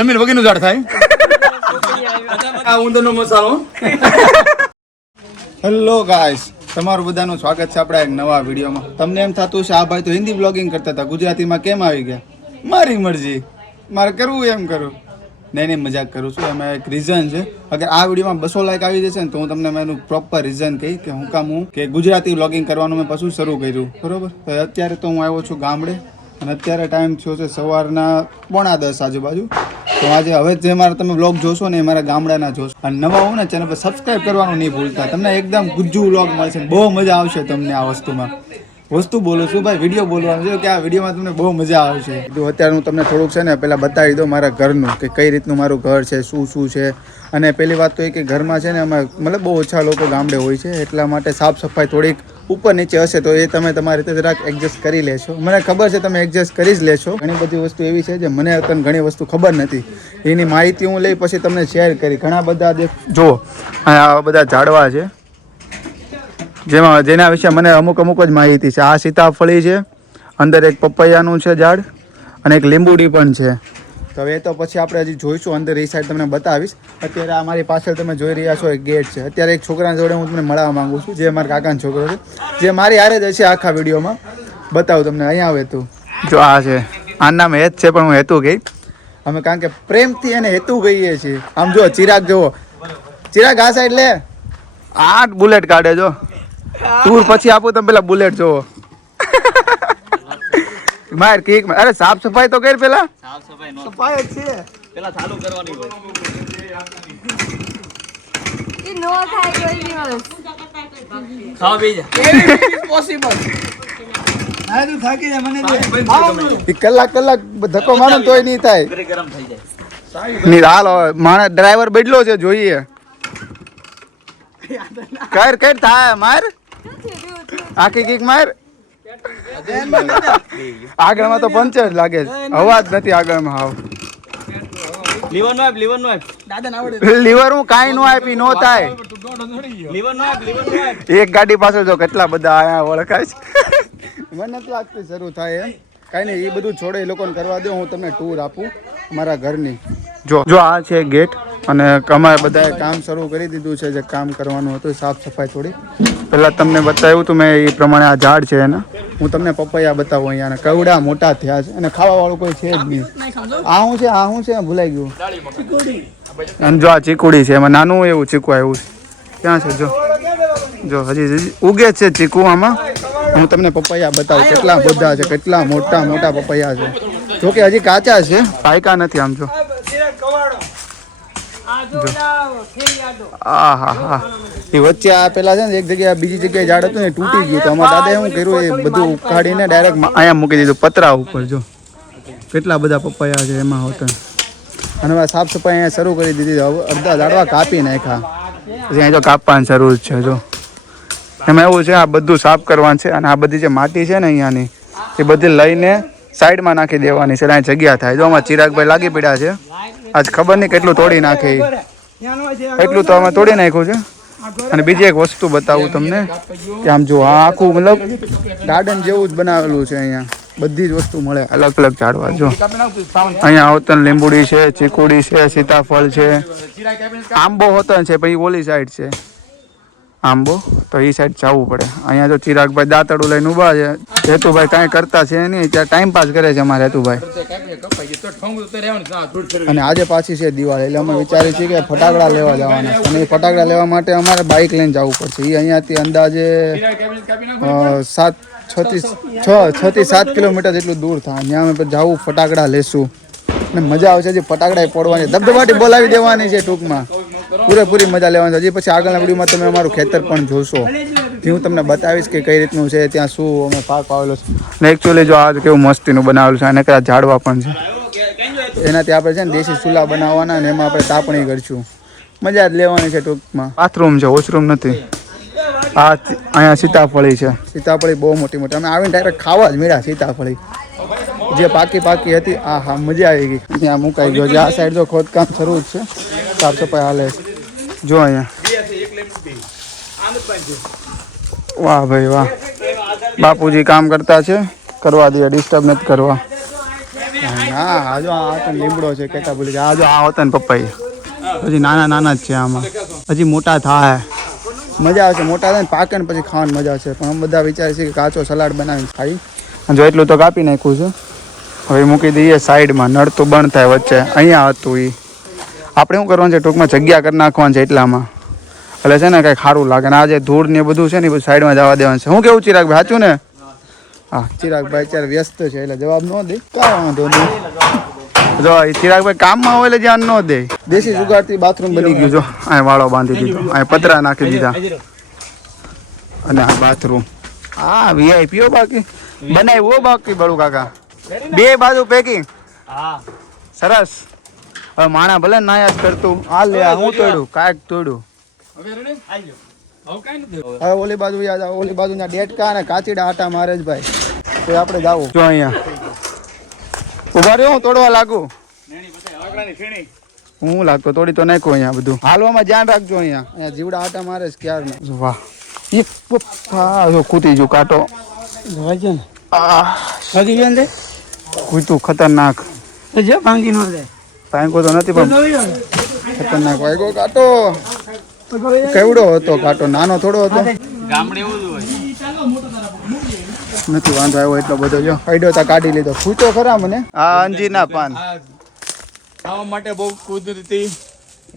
જમીન વગીનું ઝાડ થાય આ ઊંધનો મસાલો. હેલો ગાઈસ, તમારું બધાનું સ્વાગત છે આપણા એક નવા વિડીયોમાં. તમને એમ થતું છે આ ભાઈ તો હિન્દી બ્લોગિંગ કરતા હતા, ગુજરાતીમાં કેમ આવી ગયા? મારી મરજી, મારે કરવું એમ કરું. નહીં મજાક કરું છું. એમાં એક રીઝન છે. અગર આ વિડીયોમાં 200 લાઈક આવી જશે ને તો હું તમને એનું પ્રોપર રીઝન કહી કે હું કામ હું કે ગુજરાતી બ્લોગિંગ કરવાનું મેં પાછું શરૂ કર્યું. બરોબર. તો અત્યારે તો હું આવ્યો છું ગામડે અને અત્યારે ટાઈમ થયો છે સવારના 9:45 આજુબાજુ. તો આજે હવે જે મારા તમે વ્લોગ જોશો ને એ મારા ગામડાના જોશો. અને નવા હું ને ચેનલ પર સબસ્ક્રાઈબ કરવાનું નહીં ભૂલતા. તમને એકદમ ગુજ્જુ વ્લોગ મળશે, બહુ મજા આવશે તમને આ વસ્તુમાં. વસ્તુ બોલું છું ભાઈ, વિડીયો બોલવાનું છે કે આ વિડીયોમાં તમને બહુ મજા આવશે. તો અત્યારે હું તમને થોડુંક છે ને પહેલાં બતાવી દઉં મારા ઘરનું કે કઈ રીતનું મારું ઘર છે, શું છે. અને પહેલી વાત તો એ કે ઘરમાં છે ને અમે મતલબ બહુ ઓછા લોકો ગામડે હોય છે, એટલા માટે સાફ સફાઈ થોડીક ઉપર નીચે હશે તો એ તમે તમારી રીતે જરાક એડજસ્ટ કરી લેશો. મને ખબર છે તમે એડજસ્ટ કરી જ લેશો. ઘણી બધી વસ્તુ એવી છે જે મને અત્યારે ઘણી વસ્તુ ખબર નથી, એની માહિતી હું લઈ પછી તમને શેર કરી. ઘણા બધા જો આવા બધા ઝાડવા છે જેના વિશે મને અમુક જ માહિતી છે. આ સીતાફળી છે, અંદર એક પપૈયાનું છે ઝાડ અને એક લીંબુડી પણ છે. તો હવે તો પછી આપણે હજી જોઈશું અંદર, એ સાઈડ તમને બતાવીશ. અત્યારે આ મારી પાછળ તમે જોઈ રહ્યા છો એક ગેટ છે. અત્યારે એક છોકરા જોડે હું તમને મળવા માંગુ છું, જે મારા કાકાનો છોકરો છે, જે મારી હારે જ હશે આખા વિડીયોમાં. બતાવું તમને. અહીંયા આવે તું જો આ છે, આનું નામ હેત છે પણ હું હેતુ કહી. અમે કારણ કે પ્રેમથી એને હેતુ કહીએ છીએ. આમ જો ચિરાગ જોવો, ચિરાગ આ સાઈડ લે. 8 બુલેટ કાઢે જો. ટૂર પછી આપું તમે પેલા બુલેટ જોવો. માર કેક અરે સાફ સફાઈ તો કર પેલા. સાફ સફાઈ જ છે, પેલા ચાલુ કરવાની હોય. ઈ નો થાય કોઈ દિવસ. ખાવ બીજા એવી પોસિબલ. આ તો થાકી જાય મને. કલાક ધક્કો મારો તોય નહીં થાય. ગરમ થઈ જાય. ની હાલો માણસ ડ્રાઈવર બેઠલો છે જોઈએ. કર થાય માર. આખી કીક માર. આગળમાં તો પંચર લાગે છે, અવાજ નથી આગળમાં. હાવ લીવર હું કાંઈ નો આપી નો થાય. એક ગાડી પાછળ જો કેટલા બધા આયા ઓળખાય છે. મને નથી લાગતું શરૂ થાય એમ. કાંઈ નહીં, એ બધું છોડે, એ લોકોને કરવા દો. હું તમને ટૂર આપું મારા ઘરની. જો આ છે ગેટ અને અમારે બધાએ કામ શરૂ કરી દીધું છે. જે કામ કરવાનું હતું સાફ સફાઈ થોડી. પહેલાં તમને બતાવ્યું હતું મેં એ પ્રમાણે આ ઝાડ છે એના. હું તમને પપૈયા બતાવું અહીંયા. કવડા મોટા થયા છે અને ખાવાવાળું કોઈ છે જ નહીં. આ શું છે ભૂલાઈ ગયું. અને જો આ ચીકુડી છે, એમાં નાનું એવું ચીકુ આવ્યું છે. ક્યાં છે જો હજી ઉગે છે ચીકુ આમાં. હું તમને પપૈયા બતાવું કેટલા બધા છે, કેટલા મોટા પપૈયા છે. જોકે હજી કાચા છે, પાયકા નથી. આમ જો હા એ વચ્ચે આ પેલા છે ને એક જગ્યાએ બીજી જગ્યાએ ઝાડ હતું ને તૂટી ગયું. તો અમારા દાદાએ શું કર્યું, એ બધું ઉખાડીને ડાયરેક્ટ અહીંયા મૂકી દીધું પતરા ઉપર. જો કેટલા બધા પપૈયા છે એમાં હોતા. અને હવે સાફ સફાઈ અહીંયા શરૂ કરી દીધી. અડધા ઝાડવા કાપી નાખ્યા, પછી અહીંયા જો કાપવાની શરૂ છે. જો એમાં એવું છે, આ બધું સાફ કરવાનું છે. અને આ બધી જે માટી છે ને અહીંયાની એ બધી લઈને સાઈડમાં નાખી દેવાની છે. અહીંયા જગ્યા થાય. જો આમાં ચિરાગભાઈ લાગી પડ્યા છે. આજ ખબર નહીં કેટલું તોડી નાખે, એટલું તો અમે તોડી નાખ્યું છે. અને બીજી એક વસ્તુ બતાવું તમને કે આમ જો આ આખું મતલબ ગાર્ડન જેવું જ બનાવેલું છે. અહીંયા બધી જ વસ્તુ મળે, અલગ ઝાડવા. જો અહીંયા હોતન લીંબુડી છે, ચીકુડી છે, સીતાફળ છે, આંબો હોતન છે, પછી ઓલી સાઈડ છે આંબો. તો એ સાઈડ જવું પડે. અહીંયા જો ચિરાગભાઈ દાંતડું લઈને ઊભા છે. હેતુભાઈ કાંઈ કરતા છે નહીં, ત્યાં ટાઈમ પાસ કરે છે અમારા હેતુભાઈ. અને આજે પાછી છે દિવાળી, એટલે અમે વિચારીએ છીએ કે ફટાકડા લેવા જવાના. અને એ ફટાકડા લેવા માટે અમારે બાઇક લઈને જવું પડશે. એ અહીંયાથી અંદાજે 6 થી 7 કિલોમીટર જેટલું દૂર થાય. ત્યાં અમે જવું, ફટાકડા લેશું અને મજા આવશે. હજી ફટાકડા પડવાની, ધબધબાટી બોલાવી દેવાની છે. ટૂંકમાં પૂરેપૂરી મજા લેવાની છે. હજી પછી આગળના વિડીયોમાં તમે અમારું ખેતર પણ જોશો, જે હું તમને બતાવીશ કે કઈ રીતનું છે, ત્યાં શું અમે પાક વાવેલો છે. ને એકચ્યુઅલી જો આ કેવું મસ્તીનું બનાવેલું છે. અને કયા ઝાડવા પણ છે. એનાથી આપણે છે ને દેશી ચૂલા બનાવવાના ને એમાં આપણે તાપણી કરીશું. મજા જ લેવાની છે ટૂંકમાં. બાથરૂમ છે, વોશરૂમ નથી. આ અહીંયા સીતાફળી છે. સીતાફળી બહુ મોટી અમે આવીને ડાયરેક્ટ ખાવા જ મળ્યા. સીતાફળી જે પાકી હતી. હા મજા આવી ગઈ. ત્યાં મુકાઈ ગયો. આ સાઈડ જો ખોદકામ શરૂ જ છે, સાફ સફાઈ હાલે છે. જો અહીંયા વાહ ભાઈ વાહ, બાપુજી કામ કરતા છે, કરવા દે, ડિસ્ટર્બ નથી કરવા. હા જો આ તો લીમડો છે કેતા ભૂલી ગયા. આ જો આ હોતા ને પપ્પાઈ હજી નાના જ છે આમાં, હજી મોટા થાય મજા આવશે. મોટા થાય ને પાકે ને પછી ખાવાની મજા આવશે. પણ અમે બધા વિચારે છે કે કાચો સલાડ બનાવીને ખાઈ. અને જો એટલું તો કાપી નાખ્યું છે, હવે મૂકી દઈએ સાઈડમાં. નળ તો બંધ થાય વચ્ચે, અહીંયા હતું એ. આપણે શું કરવાનું છે, ટૂંકમાં જગ્યા કરી નાખવાનું છે એટલામાં, એટલે છે ને કંઈક સારું લાગે. ને આ જે ધૂળ ને બધું છે ને એ બધું સાઈડમાં જવા દેવાનું છે. હું કેવું ચિરાગભાઈ, સાચું ને? હા, ચિરાગભાઈ અત્યારે વ્યસ્ત છે એટલે જવાબ ન દે. કાંઈ વાંધો નહીં. જો એ ચિરાગભાઈ કામમાં હોય એટલે ધ્યાન ન દે. દેશી જુગાડથી બાથરૂમ બની ગયું. જો અહીં વાળો બાંધી દીધો, અહીં પતરા નાખી દીધા, અને આ બાથરૂમ. હા વીઆઈપીઓ બાકી બનાવ્યો બાકી બળું કાકા, બે બાજુ પેકિંગ. સરસ. હવે માણા ભલે નાયા જ કરતું. આ લે હું તોડ્યું, કાંઈક તોડ્યું. હવે ઓલી બાજુ યાદ આવે, ઓલી બાજુ ડેટકા ને કાચીડા આટા મારે જ ભાઈ. તો આપણે જાવું. જો અહીંયા ઉભા રહ્યો, હું તોડવા લાગુ. હું લાગતો તોડી તો નાખું. અહીંયા બધું હાલવામાં ધ્યાન રાખજો. અહીંયા જીવડા આટા મારે છે ક્યારનો. વાહ એ પપ્પા જો કૂતી જો કાંટો કૂતું ખતરનાક. ભાંગી નો ભાંગો તો નથી પણ ખતરનાક વાગ્યો કાંટો. કેવડો હતો કાંટો, નાનો થોડો હતો. નથી વાંધો આવ્યો એટલો બધો. જો આઈડો તા કાઢી લીધો. ખૂચો ખરા મને. આ અંજીરના પાન ખાવા માટે બહુ કુદરતી.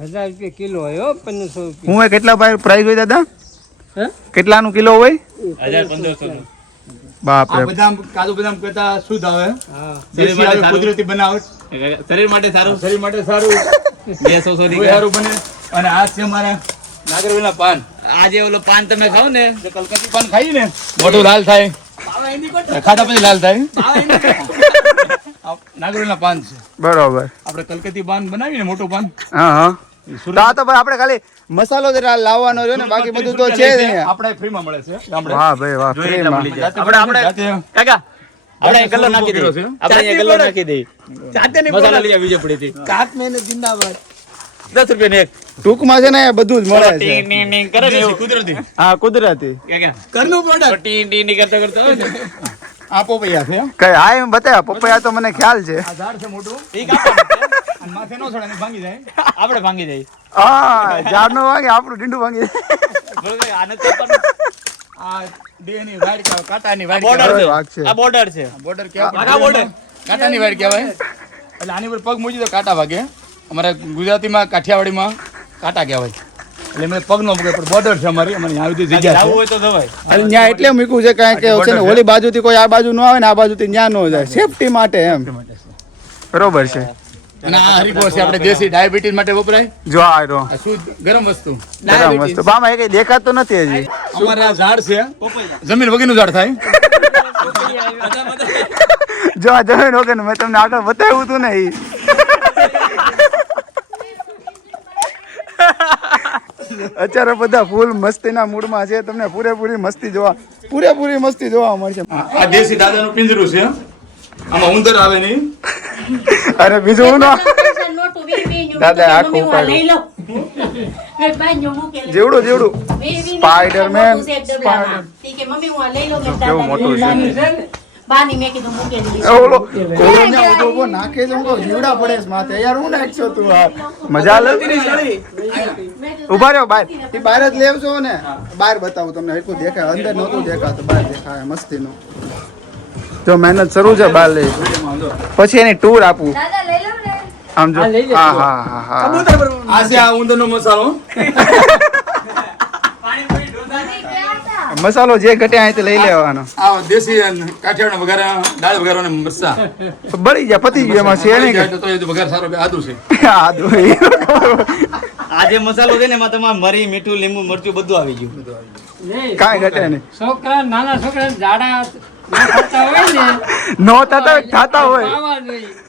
1000 રૂપિયા કિલો હોય. 1500. હું કેટલા પ્રાઇસ હોય દાદા? કેટલાનું કિલો હોય? 1500. બાપ રે. બદામ કાજુ બદામ કરતા શુદ્ધ આવે. દેશી આવે, કુદરતી બનાવટ. શરીર માટે સારું. શરીર માટે સારું. 200 ની સારું બને. અને આ છે અમારા નાગરવેલના પાન. આ જે ઓલો પાન તમે ખાઓ ને, જે કલકત્તી પાન ખાઈ ને, મોઢું લાલ થાય, ખાધા પછી લાલ થાય. નાગરવેલના પાન છે. બરોબર. આપણે કલકત્તી પાન બનાવીએ ને, મોટું પાન. હા હા. આ તો આપણે ખાલી મસાલો જ લાવવાનો છે ને, બાકી બધું તો છે જ. આપણે ફ્રીમાં મળે છે. વાહ ભાઈ વાહ, ફ્રીમાં. આપણે કાકા આપણે કલર નાખી દઈએ. આપણે અહીંયા કલર નાખી દઈએ. જાતે ને મસાલા લઈ આવી પડી હતી. કાટ મેને જિંદાબાદ. 10 રૂપિયા ને એક. ટૂંકમાં છે ને બધું જ મળે છે. કુદરતી. હા કુદરતી. ઘરનું પ્રોડક્ટ. ટી ટી ની કરતા કરતા આ પોપૈયા છે. કઈ આ એમ બતાવ્યા પોપૈયા તો મને ખ્યાલ છે. આ ઝાડ છે મોટું. ઈ કાપા અને માથે નો છોડે ને ભાંગી જાય. આપણે ભાંગી જાય. હા ઝાડ નો ભાંગે, આપણું ડીંડું ભાંગી જાય. આને તો આ બેની વાડ કે કાંટાની વાડ છે. આ બોર્ડર છે. બોર્ડર કેવા? આ બોર્ડર કાંટાની વાડ કહેવાય. એટલે આની પર પગ મૂકી તો કાંટા વાગે. અમારા ગુજરાતીમાં કાઠિયાવાડીમાં કાંટા કહેવાય. એટલે મેં પગ નો મૂકે, પણ બોર્ડર છે અમારી. અમારી આવી બધી જગ્યા હોય તો જવાય. અને ત્યાં એટલે મૂક્યું છે કારણ કે છે ને ઓલી બાજુથી કોઈ આ બાજુ ન આવે ને, આ બાજુથી ત્યાં ન જાય, સેફટી માટે એમ. બરોબર છે. અને આ હરીફો છે આપણે દેશી ડાયાબિટીસ માટે વપરાય. જો આ રો શુદ્ધ ગરમ વસ્તુ. ગરમ વસ્તુ. બામાં એ કઈ દેખાતો નથી હજી. અમારા ઝાડ છે, જમીન વગરનું ઝાડ થાય. જો આ જમીન વગરનું મેં તમને આગળ બતાવ્યું હતું ને. અત્યારે બધા ફૂલ મસ્તીના મૂડમાં છે. તમને પૂરેપૂરી મસ્તી જોવા મળશે. આ દેશી દાદાનું પિંજરું છે. આમાં ઉંદર આવે નહીં. અરે બીજું હું દાદા આખું ઉપાડ્યું. જેવડું સ્પાઈડરમેન. કેવું મોટું છે. નાખે જીવડા પડે માથે. યાર હું નાખશો તું? મજા લે. ઉભા રહ્યો બહાર. એ બહાર જ લેવશો ને. બહાર બતાવું તમને. એટલું દેખાય, અંદર નહોતું દેખાતું, બહાર દેખાય મસ્તીનું. જો મહેનત શરૂ છે બહાર લઈ, પછી એની ટૂર આપું. આમ જો. હા હા હા. આ છે આ ઉંદરનો મસાલો. મસાલો જે ઘટે અહીંથી લઈ લેવાનો. આ દેશી કાઠિયાવાડ વઘારા, દાળ વઘારો ને મરચા બળી જાય, પતી ગયું. એમાં છે નહીં તો એ વઘાર સારો. આદુ છે. આદુ. આ જે મસાલો છે ને એમાં તમારે મરી, મીઠું, લીંબુ, મરચું બધું આવી ગયું. કાંઈ ઘટે નહીં. છોકરા નાના છોકરા જાડા નો થતા હોય.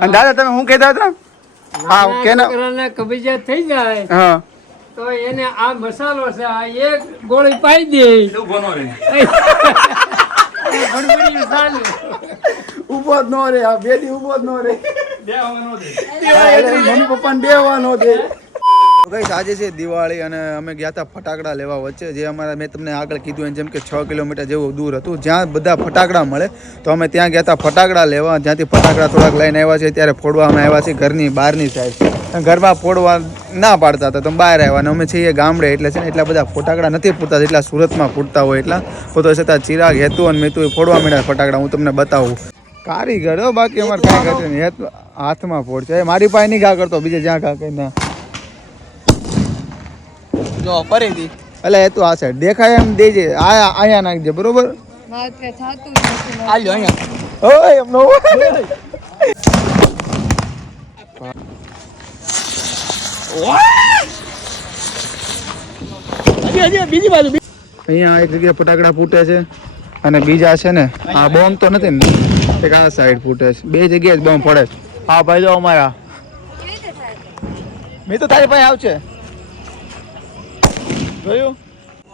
અને દાદા તમે શું કહેતા હતા? હા છોકરાને કબજિયાત થઈ જાય. હા તો એને આ મસાલો છે, આ એક ગોળી પાઈ દે. ઉભો જ નો રે. આ બે દી ઉભો જ નો રે. મમ્મી પપ્પા ને બેવા નો દે. ગાઈસ આજે છે દિવાળી અને અમે ગયા હતા ફટાકડા લેવા વચ્ચે જે અમારા મેં તમને આગળ કીધું એમ જેમ કે 6 કિલોમીટર જેવું દૂર હતું જ્યાં બધા ફટાકડા મળે તો અમે ત્યાં ગયા હતા ફટાકડા લેવા જ્યાંથી ફટાકડા થોડાક લઈને આવ્યા છે ત્યારે ફોડવા અમે આવ્યા છીએ ઘરની બહારની સાઈડ ઘરમાં ફોડવા ના પાડતા હતા તો બહાર આવ્યા અને અમે છીએ ગામડે એટલે છે ને એટલા બધા ફટાકડા નથી ફૂટતા જેટલા સુરતમાં ફૂટતા હોય એટલા તો છતાં ચિરાગ હેતુ અને મેં ફોડવા મળ્યા ફટાકડા હું તમને બતાવું કારીગર હો બાકી અમારે કાંઈ કરતું નહીં હેતુ હાથમાં ફોડશે મારી પાસે નહીં ઘા કરતો બીજે જ્યાં ઘા કરી ના જો ફરીથી એટલે એ તો આ સાઈડ દેખાય એમ દેજે અહીંયા નાખજે બરોબર આલ્યો અહીંયા ઓય એમનો બીજી બાજુ અહીંયા એક જગ્યાએ ફટાકડા ફૂટે છે અને બીજા છે ને આ બોમ્બ તો નથી ને એક આ સાઈડ ફૂટે છે બે જગ્યાએ જ બોમ્બ પડે છે હા ભાઈ જો અમારા મેં તો તારી પાસે આવશે જોયું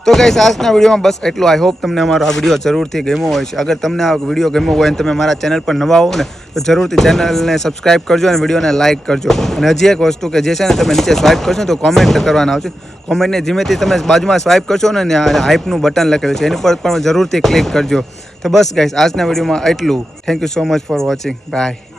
તો ગાઈસ આજના વિડીયોમાં બસ એટલું આઈ હોપ તમને અમારો આ વિડીયો જરૂરથી ગમ્યો હોય છે અગર તમને આ વિડીયો ગમ્યો હોય અને તમે મારા ચેનલ પર નવા હો ને તો જરૂરથી ચેનલને સબસ્ક્રાઇબ કરજો અને વિડીયોને લાઇક કરજો અને હજી એક વસ્તુ કે જે છે ને તમે નીચે સ્વાઇપ કરશો તો કોમેન્ટ કરવાના આવશે કોમેન્ટને ધીમેથી તમે બાજુમાં સ્વાઇપ કરશો ને હાઇપનું બટન લખેલું છે એની પર પણ જરૂરથી ક્લિક કરજો તો બસ ગાઈસ આજના વિડીયોમાં એટલું thank you so much for watching bye